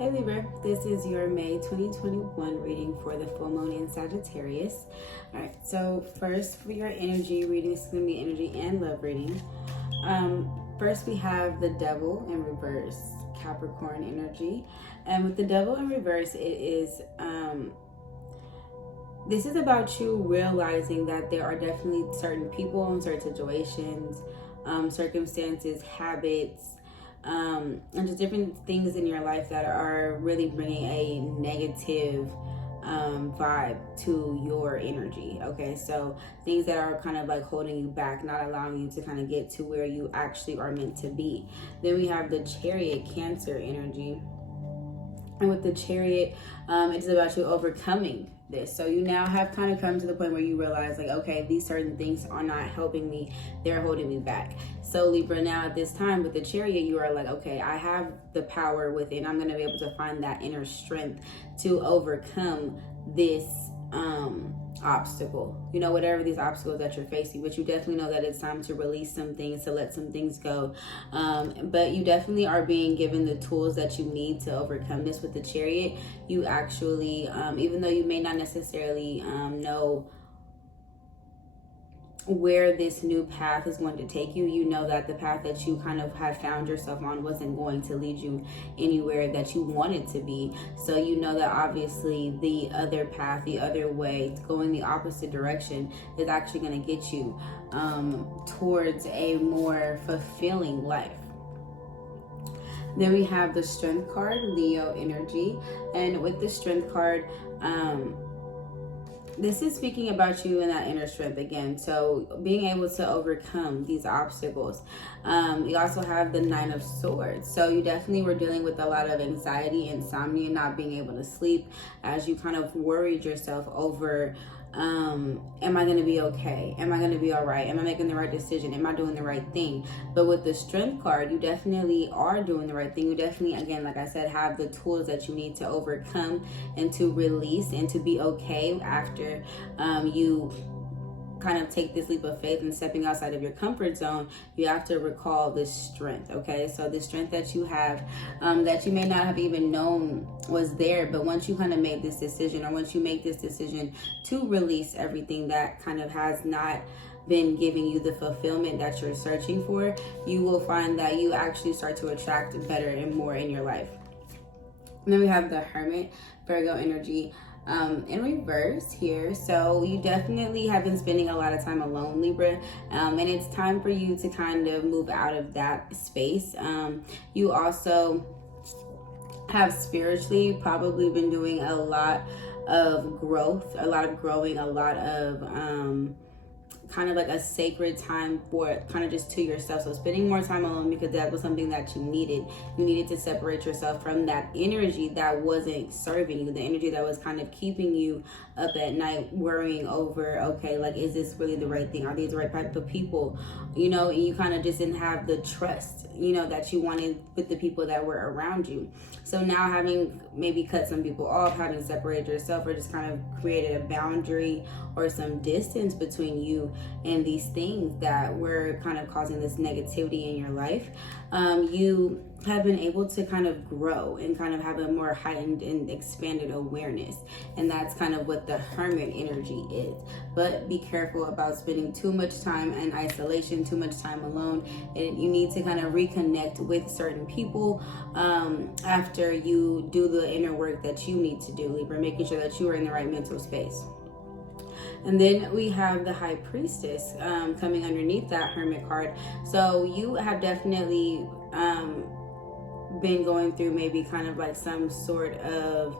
Hey Libra, this is your May 2021 reading for the full moon in Sagittarius. Alright, so first for your energy reading, this is going to be energy and love reading. First we have the Devil in reverse, Capricorn energy. And with the Devil in reverse, it is, this is about you realizing that there are definitely certain people and certain situations, circumstances, habits, and just different things in your life that are really bringing a negative vibe to your energy. Okay, so things that are kind of like holding you back, not allowing you to kind of get to where you actually are meant to be. Then we have the Chariot, Cancer energy. And with the Chariot, it's about you overcoming this. So you now have kind of come to the point where you realize, like, okay, these certain things are not helping me, they're holding me back. So Libra, now at this time with the Chariot, you are like, okay, I have the power within. I'm going to be able to find that inner strength to overcome this obstacle, you know, whatever these obstacles that you're facing. But you definitely know that it's time to release some things, to let some things go, but you definitely are being given the tools that you need to overcome this. With the Chariot, you actually, even though you may not necessarily know where this new path is going to take you, you know that the path that you kind of had found yourself on wasn't going to lead you anywhere that you wanted to be. So you know that obviously the other path, the other way, going the opposite direction, is actually going to get you towards a more fulfilling life. Then we have the Strength card, Leo energy. And with the Strength card, this is speaking about you and that inner strength again. So being able to overcome these obstacles. You also have the Nine of Swords. So you definitely were dealing with a lot of anxiety, insomnia, not being able to sleep, as you kind of worried yourself over, am I going to be okay? Am I going to be all right? Am I making the right decision? Am I doing the right thing? But with the Strength card, you definitely are doing the right thing. You definitely, again, like I said, have the tools that you need to overcome and to release and to be okay after you kind of take this leap of faith and stepping outside of your comfort zone. You have to recall this strength. Okay, so the strength that you have, that you may not have even known was there, but once you kind of made this decision, or once you make this decision to release everything that kind of has not been giving you the fulfillment that you're searching for, you will find that you actually start to attract better and more in your life. And then we have the Hermit, Virgo energy, in reverse here. So you definitely have been spending a lot of time alone, Libra, and it's time for you to kind of move out of that space. You also have spiritually probably been doing a lot of growth, a lot of growing, a lot of kind of like a sacred time for kind of just to yourself. So spending more time alone, because that was something that you needed. You needed to separate yourself from that energy that wasn't serving you, the energy that was kind of keeping you up at night worrying over, okay, like, is this really the right thing? Are these the right type of people? You know, and you kind of just didn't have the trust, you know, that you wanted with the people that were around you. So now, having maybe cut some people off, having separated yourself, or just kind of created a boundary or some distance between you and these things that were kind of causing this negativity in your life, you have been able to kind of grow and kind of have a more heightened and expanded awareness. And that's kind of what the Hermit energy is. But be careful about spending too much time in isolation, too much time alone. And you need to kind of reconnect with certain people after you do the inner work that you need to do, Libra, making sure that you are in the right mental space. And then we have the High Priestess coming underneath that Hermit card. So you have definitely been going through maybe kind of like some sort of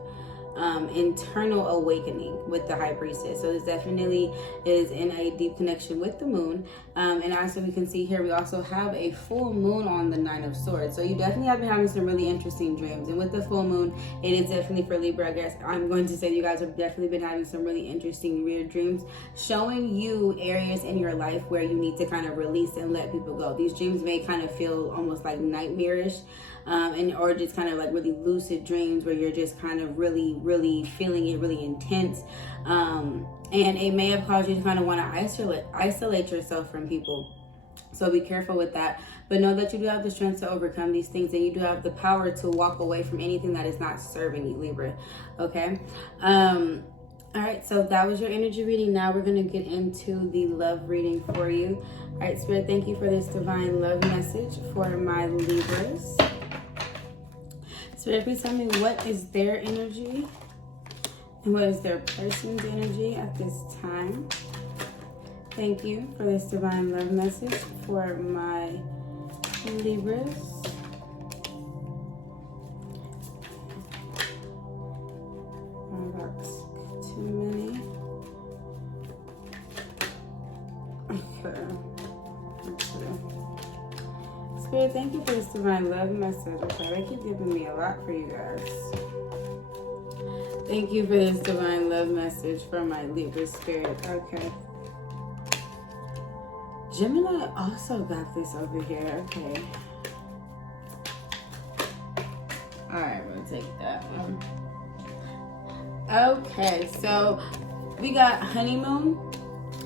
internal awakening with the High Priestess. So this definitely is in a deep connection with the moon. And as we can see here, we also have a full moon on the Nine of Swords. So you definitely have been having some really interesting dreams. And with the full moon, it is definitely for Libra. I guess I'm going to say you guys have definitely been having some really interesting, weird dreams, showing you areas in your life where you need to kind of release and let people go. These dreams may kind of feel almost like nightmarish, and or just kind of like really lucid dreams where you're just kind of really feeling it really intense, and it may have caused you to kind of want to isolate yourself from people. So be careful with that. But know that you do have the strength to overcome these things, and you do have the power to walk away from anything that is not serving you, Libra. Okay? All right, so that was your energy reading. Now we're going to get into the love reading for you. All right, Spirit, thank you for this divine love message for my Libras. Spirit, please tell me what is their energy and what is their person's energy at this time. Thank you for this divine love message for my Libras. That's too many. Okay. Spirit, thank you for this divine love message. Okay, they keep giving me a lot for you guys. Thank you for this divine love message for my Libra Spirit. Okay. Gemini also got this over here. Okay. Alright, we'll take that one. Okay, so we got honeymoon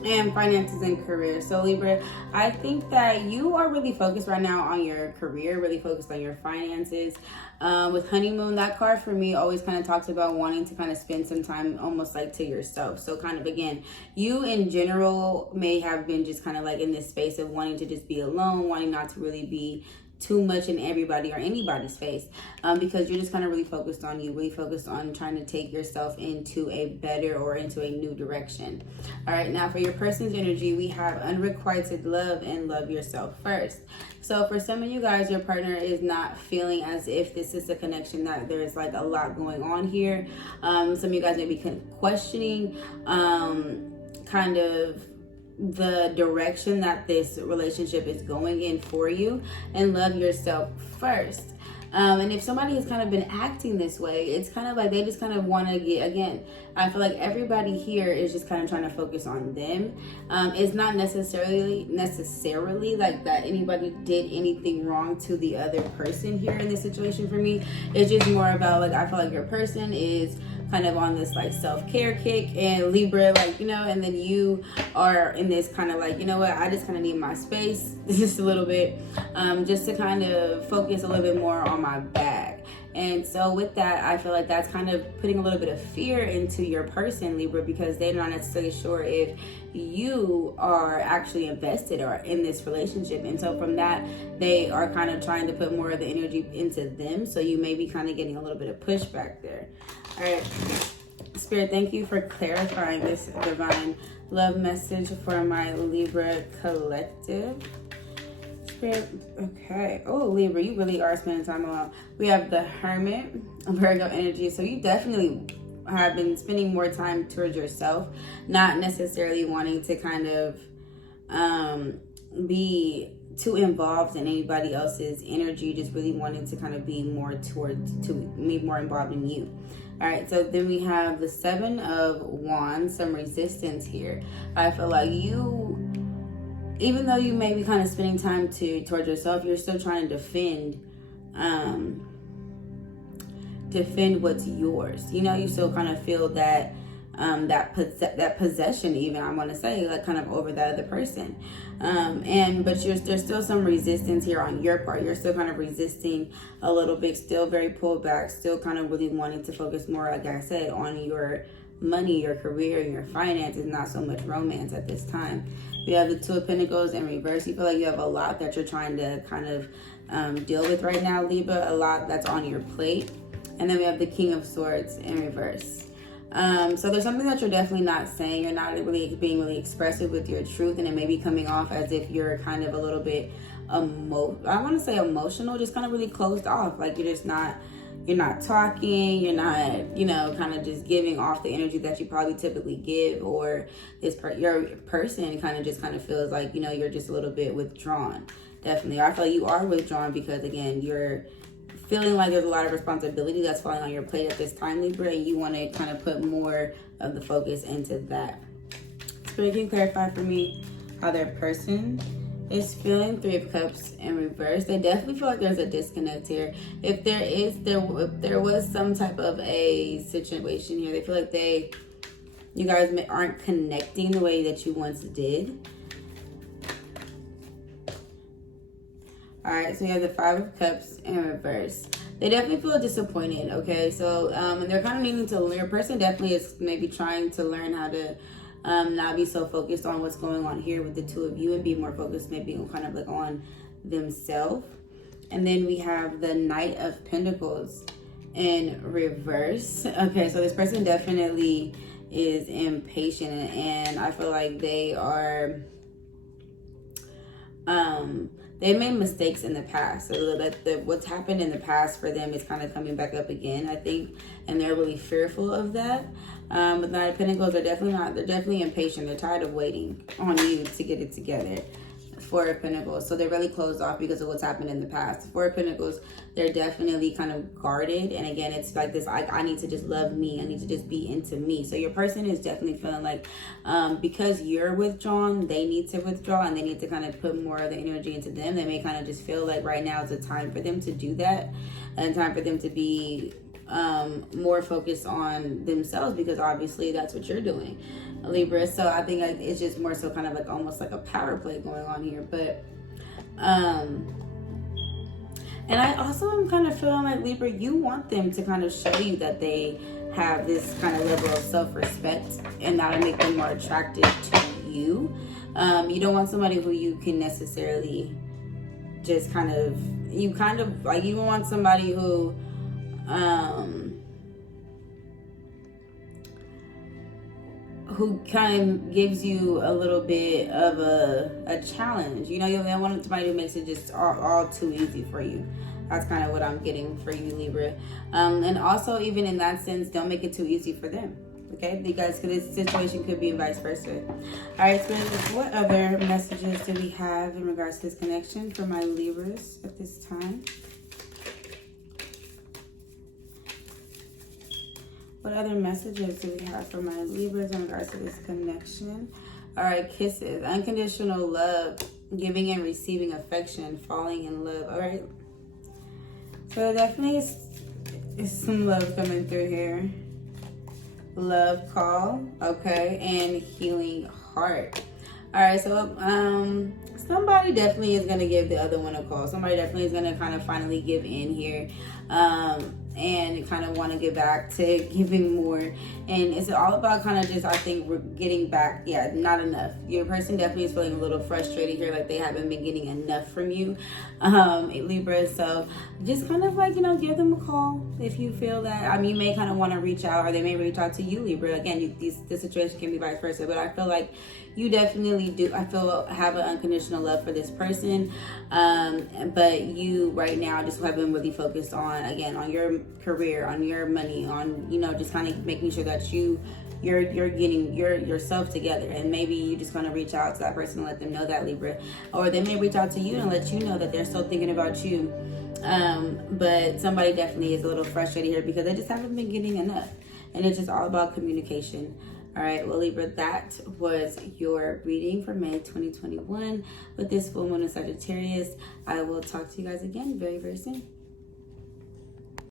and finances and career. So Libra, I think that you are really focused right now on your career, really focused on your finances. With honeymoon, that card for me always kind of talks about wanting to kind of spend some time almost like to yourself. So kind of, again, you in general may have been just kind of like in this space of wanting to just be alone, wanting not to really be too much in everybody or anybody's face, because you're just kind of really focused on you, really focused on trying to take yourself into a better or into a new direction. All right, now for your person's energy, we have unrequited love and love yourself first. So for some of you guys, your partner is not feeling as if this is a connection, that there's like a lot going on here. Some of you guys may be questioning kind of the direction that this relationship is going in for you, and love yourself first. And if somebody has kind of been acting this way, it's kind of like they just kind of want to get, again, I feel like everybody here is just kind of trying to focus on them. It's not necessarily like that anybody did anything wrong to the other person here in this situation for me. It's just more about like, I feel like your person is kind of on this like self-care kick, and Libra, like, you know, and then you are in this kind of like, you know what, I just kind of need my space just a little bit, just to kind of focus a little bit more on my bag. And so with that, I feel like that's kind of putting a little bit of fear into your person, Libra, because they're not necessarily sure if you are actually invested or in this relationship. And so from that, they are kind of trying to put more of the energy into them. So you may be kind of getting a little bit of pushback there. All right, Spirit, thank you for clarifying this divine love message for my Libra collective. Spirit, okay. Oh, Libra, you really are spending time alone. We have the Hermit, Virgo energy. So you definitely have been spending more time towards yourself, not necessarily wanting to kind of be too involved in anybody else's energy, just really wanting to kind of be more more involved in you. All right, so then we have the Seven of Wands, some resistance here. I feel like you, even though you may be kind of spending time towards yourself, you're still trying to defend what's yours. You know, you still kind of feel that that possession, even, I want to say, like kind of over that other person. But there's still some resistance here on your part. You're still kind of resisting a little bit, still very pulled back, still kind of really wanting to focus more, like I said, on your money, your career, and your finances, not so much romance at this time. We have the Two of Pentacles in reverse. You feel like you have a lot that you're trying to kind of deal with right now, Libra, a lot that's on your plate. And then we have the King of Swords in reverse. So there's something that you're definitely not saying. You're not really being really expressive with your truth, and it may be coming off as if you're kind of a little bit I want to say emotional, just kind of really closed off. Like you're not talking, you're not, you know, kind of just giving off the energy that you probably typically give, or your person kind of feels like, you know, you're just a little bit withdrawn. Definitely. I feel like you are withdrawn because, again, you're feeling like there's a lot of responsibility that's falling on your plate at this time, Libra, and you want to kind of put more of the focus into that. Spirit, can you clarify for me how their person is feeling? Three of Cups in reverse. They definitely feel like there's a disconnect here. If there was some type of a situation here, they feel like you guys aren't connecting the way that you once did. All right, so we have the Five of Cups in reverse. They definitely feel disappointed, okay? So, and they're kind of needing to, your person definitely is maybe trying to learn how to not be so focused on what's going on here with the two of you and be more focused maybe on kind of like on themselves. And then we have the Knight of Pentacles in reverse. Okay, so this person definitely is impatient, and I feel like they are, they made mistakes in the past, so that what's happened in the past for them is kind of coming back up again, I think, and they're really fearful of that. But Knight of Pentacles, they're definitely impatient. They're tired of waiting on you to get it together. Four of Pentacles, so they're really closed off because of what's happened in the past. Four of Pentacles, they're definitely kind of guarded, and again, it's like this, I need to just love me, I need to just be into me. So your person is definitely feeling like because you're withdrawn, they need to withdraw, and they need to kind of put more of the energy into them. They may kind of just feel like right now is a time for them to do that, and time for them to be more focused on themselves, because obviously that's what you're doing, Libra. So I think like it's just more so kind of like almost like a power play going on here. But and I also am kind of feeling like, Libra, you want them to kind of show you that they have this kind of level of self-respect, and that'll make them more attracted to you. You don't want somebody who you can necessarily just kind of like, you want somebody who kind of gives you a little bit of a challenge. You know, you don't want somebody who makes it just all too easy for you. That's kind of what I'm getting for you, Libra. And also, even in that sense, don't make it too easy for them. Okay, because this situation could be vice versa. All right, so what other messages do we have in regards to this connection for my Libras at this time? What other messages do we have for my Libras in regards to this connection? All right, kisses, unconditional love, giving and receiving affection, falling in love. All right, so definitely is some love coming through here. Love call, okay, and healing heart. All right, so somebody definitely is gonna give the other one a call. Somebody definitely is gonna kind of finally give in here, and kind of want to get back to giving more. And it's all about kind of just, I think, we're getting back. Yeah, not enough. Your person definitely is feeling a little frustrated here, like they haven't been getting enough from you, Libra. So just kind of like, you know, give them a call if you feel that. I mean, you may kind of want to reach out, or they may reach out to you, Libra. Again, this situation can be vice versa, but I feel like you definitely do, I feel, have an unconditional love for this person, but you right now just have been really focused on, again, on your career, on your money, on, you know, just kind of making sure that you're getting yourself together. And maybe you just want to reach out to that person and let them know that, Libra, or they may reach out to you and let you know that they're still thinking about you. But somebody definitely is a little frustrated here because they just haven't been getting enough, and it's just all about communication. All right, well, Libra, that was your reading for May 2021 with this full moon in Sagittarius. I will talk to you guys again very, very soon.